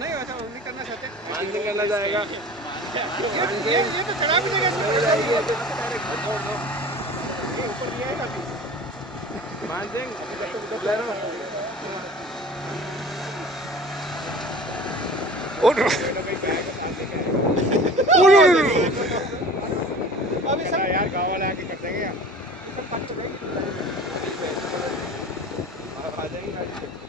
नहीं वैसा नहीं करना चाहते। मानसिंह करना चाहेगा। ये तो चढ़ा भी देगा ऊपर दिया है काफी। मानसिंह अभी सब यार गाँव वाले आके कर देंगे यार। सब बात हो गई। आ जाएंगे।